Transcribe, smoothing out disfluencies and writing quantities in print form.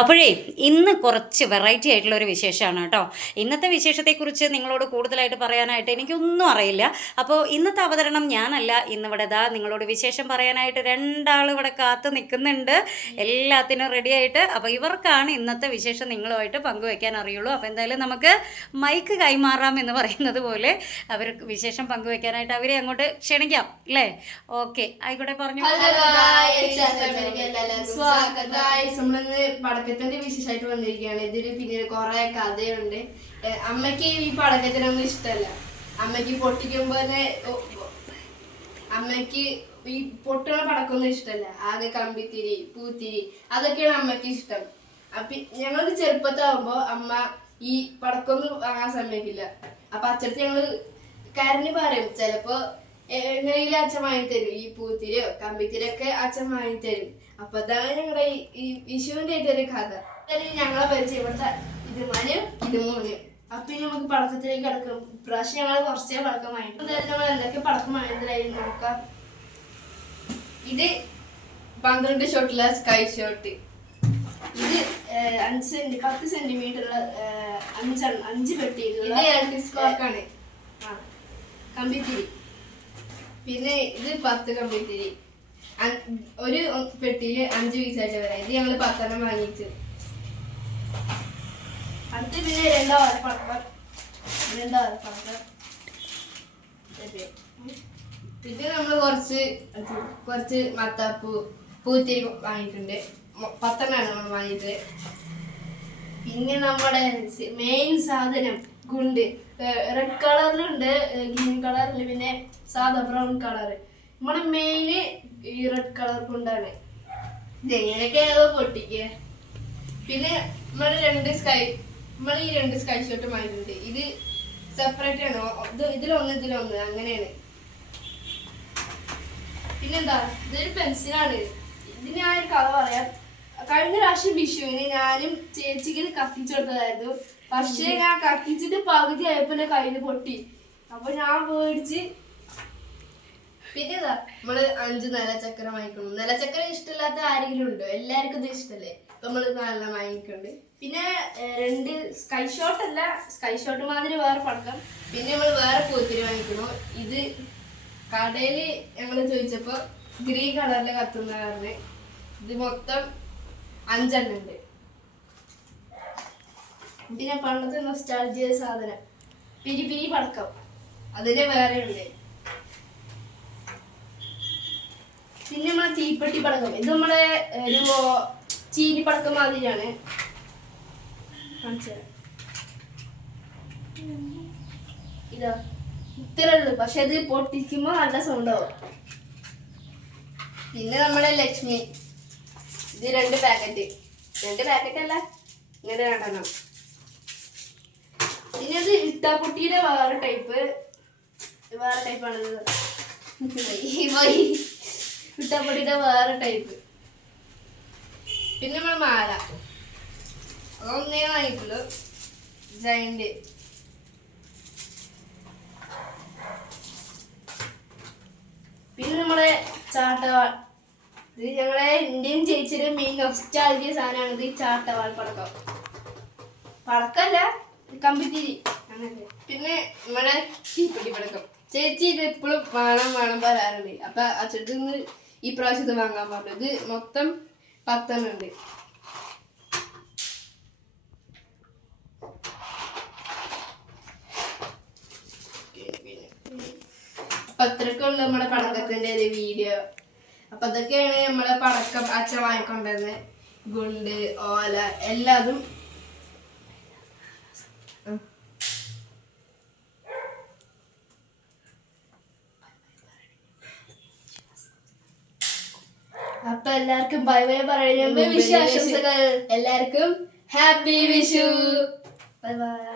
അപ്പോഴേ ഇന്ന് കുറച്ച് വെറൈറ്റി ആയിട്ടുള്ള ഒരു വിശേഷമാണ് കേട്ടോ. ഇന്നത്തെ വിശേഷത്തെക്കുറിച്ച് നിങ്ങളോട് കൂടുതലായിട്ട് പറയാനായിട്ട് എനിക്കൊന്നും അറിയില്ല. അപ്പോൾ ഇന്നത്തെ അവതരണം ഞാനല്ല. ഇന്നിവിടെ നിങ്ങളോട് വിശേഷം പറയാനായിട്ട് രണ്ടാൾ ഇവിടെ കാത്തു നിൽക്കുന്നുണ്ട്, എല്ലാത്തിനും റെഡി ആയിട്ട്. അപ്പോൾ ഇവർക്കാണ് ഇന്നത്തെ വിശേഷം നിങ്ങളുമായിട്ട് പങ്കുവെക്കാൻ അറിയുള്ളൂ. അപ്പോൾ എന്തായാലും നമുക്ക് മൈക്ക് കൈമാറാം എന്ന് പറയുന്നത് പോലെ അവർക്ക് വിശേഷം പങ്കുവെക്കാനായിട്ട് അവരെ അങ്ങോട്ട് ക്ഷണിക്കാം അല്ലേ? ഓക്കെ, ആയിക്കോട്ടെ, പറഞ്ഞു. പടക്കത്തിന്റെ വിശേഷമായിട്ട് വന്നിരിക്കുകയാണ്. ഇതില് പിന്നെ കുറെ കഥയുണ്ട്. അമ്മയ്ക്ക് ഈ പടക്കത്തിനൊന്നും ഇഷ്ടമല്ല. അമ്മയ്ക്ക് പൊട്ടിക്കുമ്പോ തന്നെ അമ്മയ്ക്ക് ഈ പൊട്ടുന്ന പടക്കമൊന്നും ഇഷ്ടമല്ല. ആകെ കമ്പിത്തിരി, പൂത്തിരി, അതൊക്കെയാണ് അമ്മയ്ക്ക് ഇഷ്ടം. അപ്പൊ ഞങ്ങൾക്ക് ചെറുപ്പത്താവുമ്പോ അമ്മ ഈ പടക്കമൊന്നും വാങ്ങാൻ സമ്മതിക്കില്ല. അപ്പൊ അച്ഛനടുത്ത് ഞങ്ങള് കരഞ്ഞു പറയും. ചിലപ്പോ എങ്ങനെയെങ്കിലും അച്ഛൻ വാങ്ങിത്തരും. ഈ പൂത്തിരിയോ കമ്പിത്തിരിയോ ഒക്കെ അച്ഛൻ വാങ്ങിത്തരും. അപ്പൊ അതാണ് ഞങ്ങളുടെ ഈ വിഷുവിന്റെ ആയിട്ടൊരു കഥ. ഞങ്ങളെ പരിചയപ്പെടുത്ത ഇത് മോനും ഇത് മോനും. അപ്പൊ നമുക്ക് പടക്കത്തിലേക്ക് കിടക്കും. ഇപ്രാവശ്യം ഞങ്ങൾ കുറച്ചേ പടക്കം വാങ്ങിക്കും. എന്തായാലും നമ്മൾ എന്തൊക്കെ പടക്കം വാങ്ങിയതായാലും നോക്കാം. ഇത് 12 ഷോട്ടുള്ള സ്കൈ ഷോട്ട്. ഇത് 10 സെന്റിമീറ്ററുള്ള 5 പെട്ടിയിലുള്ള ഡിസ്കോക്കാണ്. കമ്പിത്തിരി. പിന്നെ ഇത് 10 കമ്പിത്തിരി. ഒരു പെട്ടിയില് 5 പീസായിട്ട് വരാം. ഇത് ഞങ്ങള് 10 വാങ്ങിച്ചു. അടുത്ത് പിന്നെ 2 പടക്കം. പിന്നെ നമ്മള് കുറച്ച് മത്താപ്പൂ, പൂത്തിരി വാങ്ങിയിട്ടുണ്ട്. 10 നമ്മൾ വാങ്ങിയിട്ട്. പിന്നെ നമ്മുടെ മെയിൻ സാധനം ഗുണ്ട്. റെഡ് കളറിലുണ്ട്, ഗ്രീൻ കളറിൽ, പിന്നെ സാധാ ബ്രൗൺ കളറ്. നമ്മുടെ മെയിന് ഈ റെഡ് കളർ കൊണ്ടാണ്. ഇതെങ്ങനെയൊക്കെയാണോ പൊട്ടിക്കുക. പിന്നെ നമ്മൾ ഈ 2 സ്കൈ ഷോട്ട് വാങ്ങിയിട്ടുണ്ട്. ഇത് സെപ്പറേറ്റ് ആണ്. ഇതിലൊന്ന് അങ്ങനെയാണ്. പിന്നെന്താ, ഇതൊരു പെൻസിലാണ്. ഇതിന് ഞാൻ ഒരു കഥ പറയാം. കഴിഞ്ഞ പ്രാവശ്യം വിഷുവിന് ഞാനും ചേച്ചിക്ക് കത്തിച്ചു കൊടുത്തതായിരുന്നു. പക്ഷേ ഞാൻ കത്തിച്ചിട്ട് പകുതി ആയപ്പോ എന്റെ കയ്യിൽ പൊട്ടി. അപ്പൊ ഞാൻ പേടിച്ച്. പിന്നെ നമ്മള് 5 നിലച്ചക്കര വാങ്ങിക്കണം. നിലച്ചക്കര ഇഷ്ടമില്ലാത്ത ആരെങ്കിലും ഉണ്ടോ? എല്ലാവർക്കും ഇത് ഇഷ്ടല്ലേ. നമ്മള് നല്ല വാങ്ങിക്കുന്നുണ്ട്. പിന്നെ 2 സ്കൈ ഷോട്ട് അല്ല, സ്കൈ ഷോട്ട് മാതിരി വേറെ പടക്കം. പിന്നെ നമ്മൾ വേറെ പൂത്തിരി വാങ്ങിക്കണം. ഇത് കടയില് ഞങ്ങള് ചോദിച്ചപ്പോ ഗ്രീൻ കളറില് കത്തുന്ന കാരണം ഇത് മൊത്തം 5 ഉണ്ട്. പിന്നെ പണ്ടത്തെ നൊസ്റ്റാൾജിയ സാധനം പിരി പടക്കം, അതിന് വേറെ ഉണ്ട്. പിന്നെ നമ്മളെ തീപ്പെട്ടി പടക്കം. ഇത് നമ്മുടെ ഒരു ചീനി പടക്കം മാതിരിയാണ്. ഇതാ ഇത്രേ ഉള്ളൂ. പക്ഷെ അത് പൊട്ടിക്കുമ്പോ നല്ല സൗണ്ട് ആവും. പിന്നെ നമ്മളെ ലക്ഷ്മി. ഇത് 2 പാക്കറ്റ് അല്ല, ഇങ്ങനെ 2 പിന്നെ അത് ഇട്ടാപ്പൊട്ടിയുടെ വേറെ ടൈപ്പാണ്. ഇട്ടാപ്പൊട്ടിയുടെ വേറെ ടൈപ്പ്. പിന്നെ നമ്മള് മാല അതൊന്നേ വാങ്ങിട്ടുള്ളൂ, ജയന്റ്. പിന്നെ നമ്മളെ ചാട്ടവാൾ. ഇത് ഞങ്ങളെ ഇന്ത്യൻ ചേച്ചിയുടെ മെയിൻ നൊസ്റ്റാൾജിയ സാധനമാണ്. ഇത് ചാട്ടവാൾ പടക്കല്ല, കമ്പിത്തിരി അങ്ങനെ. പിന്നെ നമ്മുടെ തീപ്പെട്ടി പടക്കം. ചേച്ചി ഇത് എപ്പോഴും വേണം പറയാറുണ്ട്. അപ്പൊ അച്ഛൻ്റെ നിന്ന് ഈ പ്രാവശ്യം ഇത് വാങ്ങാൻ പറഞ്ഞു. ഇത് മൊത്തം 10 ഉണ്ട്. അപ്പൊ അത്രക്കുള്ള നമ്മുടെ പടക്കത്തിന്റെ ഒരു വീഡിയോ. അപ്പൊ അതൊക്കെയാണ് നമ്മളെ പടക്കം അച്ഛൻ വാങ്ങിക്കൊണ്ടുവരുന്നത്. ഗുണ്ട്, ഓല, എല്ലാതും. അപ്പൊ എല്ലാവർക്കും ബൈ ബൈ പറയുന്നത് വിഷു ആശംസകൾ. എല്ലാവർക്കും ഹാപ്പി വിഷു. Bye bye.